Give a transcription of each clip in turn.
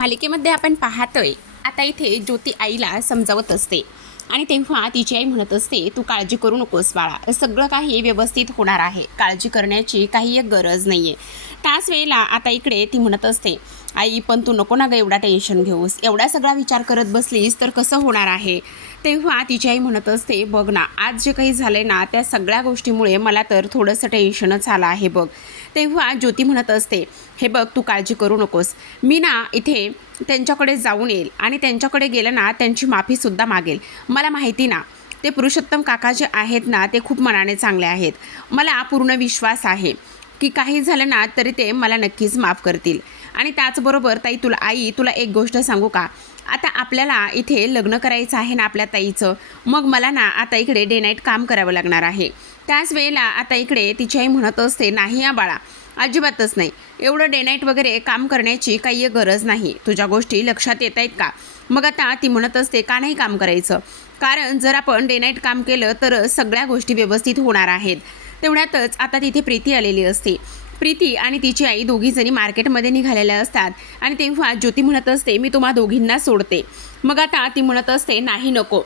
मालिकेमध्ये आपण पाहतोय आता इथे ज्योती आईला समजावत असते आणि तेव्हा तिची आई म्हणत असते, तू काळजी करू नकोस बाळा, सगळं काही व्यवस्थित होणार आहे, काळजी करण्याची काही एक गरज नाही आहे. त्याच वेळेला आता इकडे ती म्हणत असते, आई पण तू नको ना गं एवढा टेन्शन घेऊस, एवढा सगळा विचार करत बसलीस तर कसं होणार आहे. तेव्हा तिची आई म्हणत असते, बघ ना आज जे काही झालं आहे ना त्या सगळ्या गोष्टीमुळे मला तर थोडंसं टेन्शनच आलं आहे बघ. तेव्हा ज्योती म्हणत असते, हे बघ तू काळजी करू नकोस, मी ना इथे त्यांच्याकडे जाऊन येईल आणि त्यांच्याकडे गेलं ना त्यांची माफीसुद्धा मागेल. मला माहिती ना ते पुरुषोत्तम काका जे आहेत ना ते खूप मनाने चांगले आहेत, मला पूर्ण विश्वास आहे की काही झालं ना तरी ते मला नक्कीच माफ करतील. आणि त्याचबरोबर ताई तुला एक गोष्ट सांगू का, आता आपल्याला इथे लग्न करायचं आहे ना आपल्या ताईचं, मग मला ना आता इकडे डे नाईट काम करावं लागणार आहे. त्याच वेळेला आता इकडे तिची आई म्हणत असते, नाही या बाळा अजिबातच नाही, एवढं डे नाईट वगैरे काम करण्याची काही गरज नाही, तुझ्या गोष्टी लक्षात येत आहेत का. मग आता ती म्हणत असते, का नाही काम करायचं, कारण जर आपण डे नाईट काम केलं तर सगळ्या गोष्टी व्यवस्थित होणार आहेत. तेवढ्यातच आता तिथे प्रीती आलेली असते. प्रीती आणि तिची आई दोघीजणी मार्केटमध्ये निघालेल्या असतात आणि तेव्हा ज्योती म्हणत असते, मी तुम्हा दोघींना सोडते. मग आता ती म्हणत असते, नाही नको,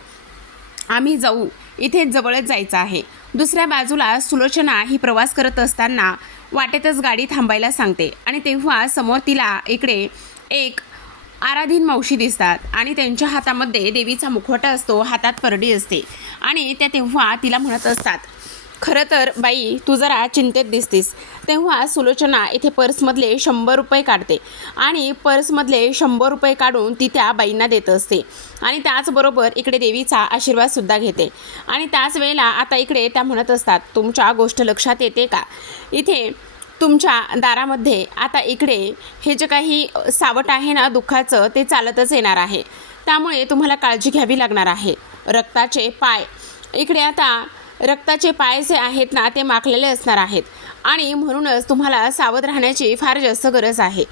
आम्ही जाऊ, इथे जवळच जायचं आहे. दुसऱ्या बाजूला सुलोचना ही प्रवास करत असताना वाटेतच गाडी थांबायला सांगते आणि तेव्हा समोर तिला इकडे एक आराधीन मावशी दिसतात आणि त्यांच्या हातामध्ये देवीचा मुखवटा असतो, हातात परडी असते आणि त्या तेव्हा तिला म्हणत असतात, खरं तर बाई तू जरा चिंतेत दिसतीस. तेव्हा सुलोचना इथे पर्समधले 100 रुपये काढते आणि पर्समधले 100 रुपये काढून ती त्या बाईंना देत असते आणि त्याचबरोबर इकडे देवीचा आशीर्वादसुद्धा घेते. आणि त्याच वेळेला आता इकडे त्या म्हणत असतात, तुमच्या गोष्ट लक्षात येते का, इथे तुमच्या दारामध्ये आता इकडे हे जे काही सावट आहे ना दुःखाचं ते चालतच येणार आहे, त्यामुळे तुम्हाला काळजी घ्यावी लागणार आहे. रक्ताचे पाय इकडे आता रक्ताचे पाय जे आहेत ना ते माखलेले असणार आहेत आणि म्हणूनच तुम्हाला सावध राहण्याची फार जास्त गरज आहे.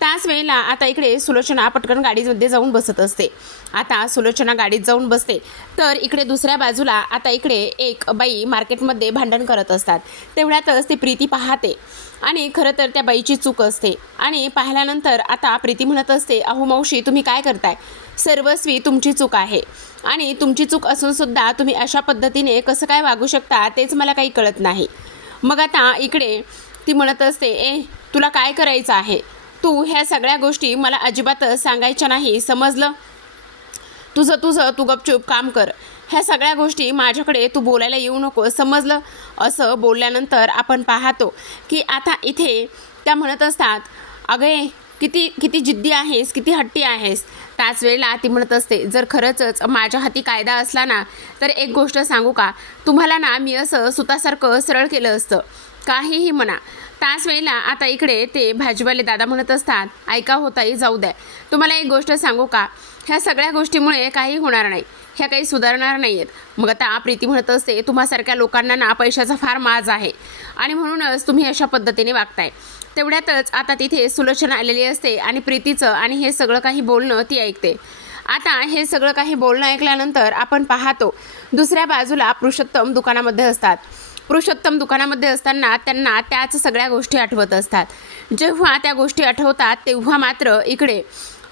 त्याच वेळेला आता इकडे सुलोचना पटकन गाडीमध्ये जाऊन बसत असते. आता सुलोचना गाडीत जाऊन बसते तर इकडे दुसऱ्या बाजूला आता इकडे एक बाई मार्केटमध्ये भांडण करत असतात. तेवढ्यातच ती प्रीती पाहते आणि खरं तर त्या बाईची चूक असते आणि पाहिल्यानंतर आता प्रीती म्हणत असते, अहो मावशी तुम्ही काय करताय, सर्वस्वी तुमची चूक आहे आणि तुमची चूक असूनसुद्धा तुम्ही अशा पद्धतीने कसं काय वागू शकता तेच मला काही कळत नाही. मग आता इकडे ती म्हणत असते, तुला काय करायचं आहे, तू ह्या सगळ्या गोष्टी मला अजिबातच सांगायच्या नाही, समजलं, तू गपचूप काम कर, ह्या सगळ्या गोष्टी माझ्याकडे तू बोलायला येऊ नको, समजलं. असं बोलल्यानंतर आपण पाहतो की आता इथे त्या म्हणत असतात, अगे किती जिद्दी आहेस, किती हट्टी आहेस. त्याच वेळेला ती म्हणत असते, जर खरंच माझ्या हाती कायदा असला ना तर एक गोष्ट सांगू का, तुम्हाला ना मी असं सुतासारखं सरळ केलं असतं, काहीही म्हणा. त्याच वेळेला आता इकडे ते भाजीवाले दादा म्हणत असतात, ऐका होताही जाऊ द्या, तुम्हाला एक गोष्ट सांगू का, ह्या सगळ्या गोष्टीमुळे काही होणार नाही, ह्या काही सुधारणार नाही आहेत. मग आता प्रीती म्हणत असते, तुम्हासारख्या लोकांना ना पैशाचा फार माज आहे आणि म्हणूनच तुम्ही अशा पद्धतीने वागताय. तेवढ्यातच आता तिथे सुलोचना आलेली असते आणि प्रीतीचं आणि हे सगळं काही बोलणं ती ऐकते. आता हे सगळं काही बोलणं ऐकल्यानंतर आपण पाहतो दुसऱ्या बाजूला पुरुषोत्तम दुकानामध्ये असतात. पुरुषोत्तम दुकानामध्ये असताना त्यांना त्याच सगळ्या गोष्टी आठवत असतात. जेव्हा त्या गोष्टी आठवतात तेव्हा मात्र इकडे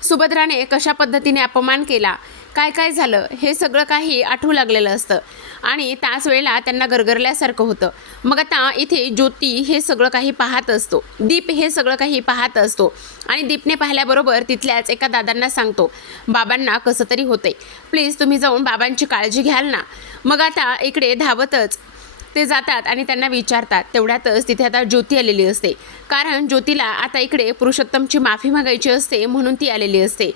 सुभद्राने कशा पद्धतीने अपमान केला, काय झालं हे सगळं काही आठवू लागलेलं असतं आणि त्याच वेळेला त्यांना गरगरल्यासारखं होतं. मग आता इथे ज्योती हे सगळं काही पाहत असतो, दीप हे सगळं काही पाहत असतो आणि दीपने पाहिल्याबरोबर तिथल्याच एका दादांना सांगतो, बाबांना कसं तरी होतंय, प्लीज तुम्ही जाऊन बाबांची काळजी घ्याल ना. मग आता इकडे धावतच ते जातात आणि त्यांना विचारतात. तेवढ्यातच तिथे आता ज्योती आलेली असते, कारण ज्योतीला आता इकडे पुरुषोत्तमची माफी मागायची असते म्हणून ती आलेली असते.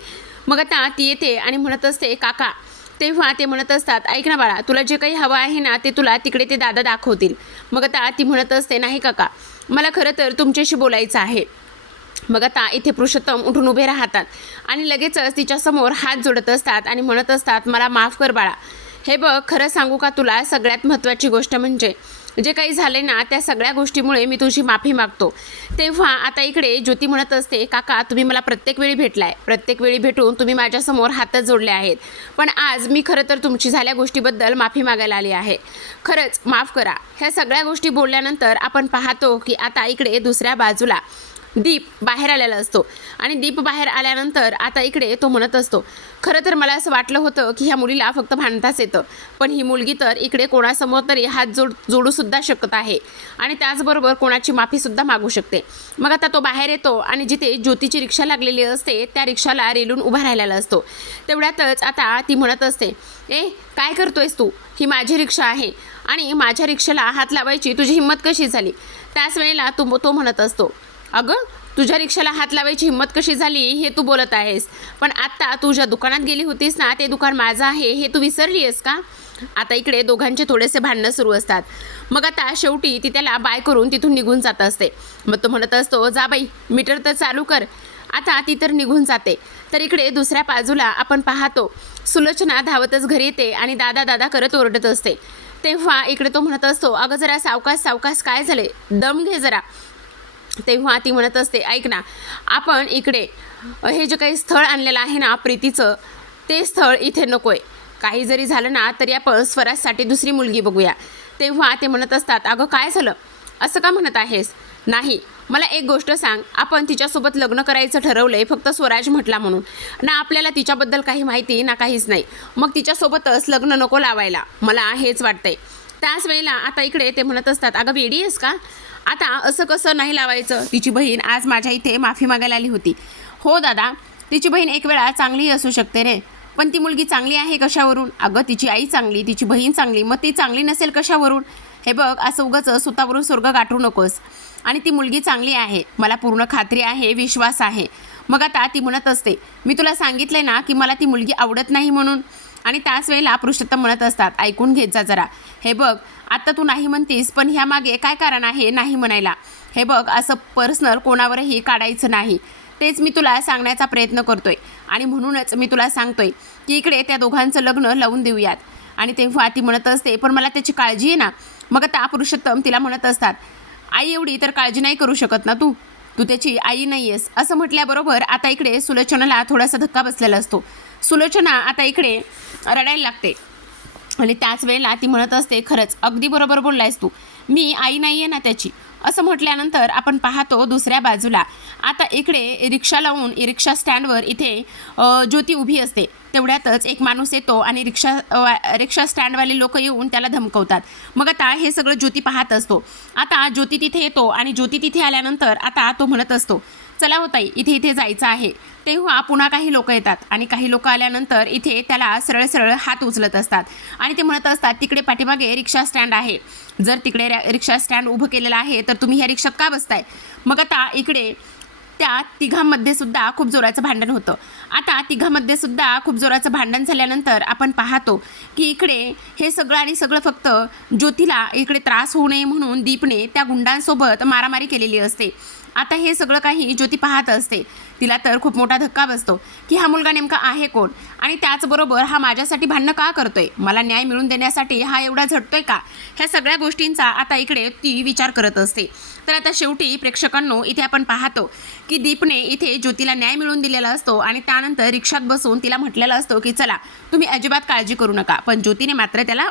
मग आता ती येते आणि म्हणत असते, काका. तेव्हा ते म्हणत असतात, ऐक ना बाळा, तुला जे काही हवं आहे ना ते तुला तिकडे ते दादा दाखवतील. मग आता ती म्हणत असते, नाही काका, मला खरं तर तुमच्याशी बोलायचं आहे. मग आता इथे पुरुषोत्तम उठून उभे राहतात आणि लगेचच तिच्यासमोर हात जोडत असतात आणि म्हणत असतात, मला माफ कर बाळा. हे बघ, खरं सांगू का तुला, सगळ्यात महत्त्वाची गोष्ट म्हणजे जे काही झाले ना त्या सगळ्या गोष्टीमुळे मी तुझी माफी मागतो. तेव्हा आता इकडे ज्योती म्हणत असते, काका तुम्ही मला प्रत्येक वेळी भेटलाय, प्रत्येक वेळी भेटून तुम्ही माझ्यासमोर हातच जोडले आहेत, पण आज मी खरं तर तुमची झाल्या गोष्टीबद्दल माफी मागायला आली आहे, खरंच माफ करा. ह्या सगळ्या गोष्टी बोलल्यानंतर आपण पाहतो की आता इकडे दुसऱ्या बाजूला दीप बाहेर आलेला असतो आणि दीप बाहेर आल्यानंतर आता इकडे तो म्हणत असतो, खरं तर मला असं वाटलं होतं की ह्या मुलीला फक्त भांडताच येतं, पण ही मुलगी तर इकडे कोणासमोर तरी हात जोडूसुद्धा शकत आहे आणि त्याचबरोबर कोणाची माफीसुद्धा मागू शकते. मग आता तो बाहेर येतो आणि जिथे ज्योतीची रिक्षा लागलेली असते त्या रिक्षाला रेलून उभा राहिलेला असतो. तेवढ्यातच आता ती म्हणत असते, काय करतोयस तू? ही माझी रिक्षा आहे आणि माझ्या रिक्षाला हात लावायची तुझी हिंमत कशी झाली? त्याच वेळेला तो म्हणत असतो, अगं तुझ्या रिक्षाला हात लावायची हिंमत कशी झाली हे तू बोलत आहेस, पण आत्ता तू ज्या दुकानात गेली होतीस ना ते दुकान माझं आहे हे तू विसरली आहेस का? आता इकडे दोघांचे थोडेसे भांडणं सुरू असतात. मग आता शेवटी ती त्याला बाय करून तिथून निघून जात असते. मग तो म्हणत असतो, जा बाई मीटर तर चालू कर. आता ती तर निघून जाते. तर इकडे दुसऱ्या बाजूला आपण पाहतो सुलोचना धावतच घरी येते आणि दादा दादा करत ओरडत असते. तेव्हा इकडे तो म्हणत असतो, अगं जरा सावकाश सावकाश, काय झाले, दम घे जरा. तेव्हा ती म्हणत असते, ऐक ना, आपण इकडे हे जे काही स्थळ आणलेलं आहे ना प्रीतीचं, ते स्थळ इथे नको आहे. काही जरी झालं ना तरी आपण स्वराजसाठी दुसरी मुलगी बघूया. तेव्हा ते म्हणत असतात, अगं काय झालं, असं का म्हणत आहेस? नाही, मला एक गोष्ट सांग, आपण तिच्यासोबत लग्न करायचं ठरवलंय फक्त स्वराज म्हटला म्हणून ना, आपल्याला तिच्याबद्दल काही माहिती ना काहीच नाही, मग तिच्यासोबतच लग्न नको लावायला, मला हेच वाटतंय. त्याच वेळेला आता इकडे ते म्हणत असतात, अगं वेडी आहेस का? आता असं कसं नाही लावायचं? तिची बहीण आज माझ्या इथे माफी मागायला आली होती. हो दादा, तिची बहीण एक वेळा चांगलीही असू शकते रे, पण ती मुलगी चांगली आहे कशावरून? अगं तिची आई चांगली, तिची बहीण चांगली, मग ती चांगली नसेल कशावरून? हे बघ, असं उगाच स्वतःवरून स्वर्ग गाठू नकोस. आणि ती मुलगी चांगली आहे, मला पूर्ण खात्री आहे, विश्वास आहे. मग आता ती म्हणत असते, मी तुला सांगितलंय ना की मला ती मुलगी आवडत नाही म्हणून. आणि त्याच वेळेला पुरुषोत्तम म्हणत असतात, ऐकून घेत जा जरा. हे बघ, आता तू नाही म्हणतीस, पण ह्यामागे काय कारण आहे नाही म्हणायला? हे बघ, असं पर्सनल कोणावरही काढायचं नाही, तेच मी तुला सांगण्याचा प्रयत्न करतोय. आणि म्हणूनच मी तुला सांगतोय की इकडे त्या दोघांचं लग्न लावून देऊयात. आणि तेव्हा ती म्हणत असते, पण मला त्याची काळजी आहे ना. मग आता पुरुषोत्तम तिला म्हणत असतात, आई एवढी तर काळजी नाही करू शकत ना तू त्याची आई नाही आहेस. असं म्हटल्याबरोबर आता इकडे सुलोचनाला थोडासा धक्का बसलेला असतो. सुलोचना आता इकडे रडायला लागते आणि त्याच वेळेला ती म्हणत असते, खरंच अगदी बरोबर बोललायस तू, मी आई नाही आहे ना त्याची. असं म्हटल्यानंतर आपण पाहतो दुसऱ्या बाजूला आता इकडे रिक्षा लावून रिक्षा स्टँडवर इथे ज्योती उभी असते. तेवढ्यातच एक माणूस येतो आणि रिक्षा स्टँडवाले लोक येऊन त्याला धमकवतात. मग आता हे सगळं ज्योती पाहत असतो. आता ज्योती तिथे येतो आणि ज्योती तिथे आल्यानंतर आता तो म्हणत असतो, चला हो ताई, इथे जायचं आहे. तेव्हा पुन्हा काही लोक येतात आणि काही लोक आल्यानंतर इथे त्याला सरळ सरळ हात उचलत असतात आणि ते म्हणत असतात, तिकडे पाठीमागे रिक्षा स्टँड आहे, जर तिकडे रिक्षा स्टँड उभं केलेलं आहे तर तुम्ही ह्या रिक्षात का बसताय? मग आता इकडे त्या तिघांमध्ये सुद्धा खूप जोराचं भांडण होतं. आता तिघांमध्ये सुद्धा खूप जोराचं भांडण झाल्यानंतर आपण पाहतो की इकडे हे सगळं आणि सगळं फक्त ज्योतीला इकडे त्रास होऊ नये म्हणून दीपने त्या गुंडांसोबत मारामारी केलेली असते. आता हे सगळं काही ज्योती पाहत असते. तिला तर खूप मोठा धक्का बसतो की हा मुलगा नेमका आहे कोण आणि त्याचबरोबर हा माझ्यासाठी भांडणं का करतोय, मला न्याय मिळवून देण्यासाठी हा एवढा झटतोय का? ह्या सगळ्या गोष्टींचा आता इकडे ती विचार करत असते. तर आता शेवटी प्रेक्षकांनो इथे आपण पाहतो की दीपने इथे ज्योतीला न्याय मिळवून दिलेला असतो आणि त्यानंतर रिक्षात बसून तिला म्हटलेलं असतो की चला तुम्ही अजिबात काळजी करू नका, पण ज्योतीने मात्र त्याला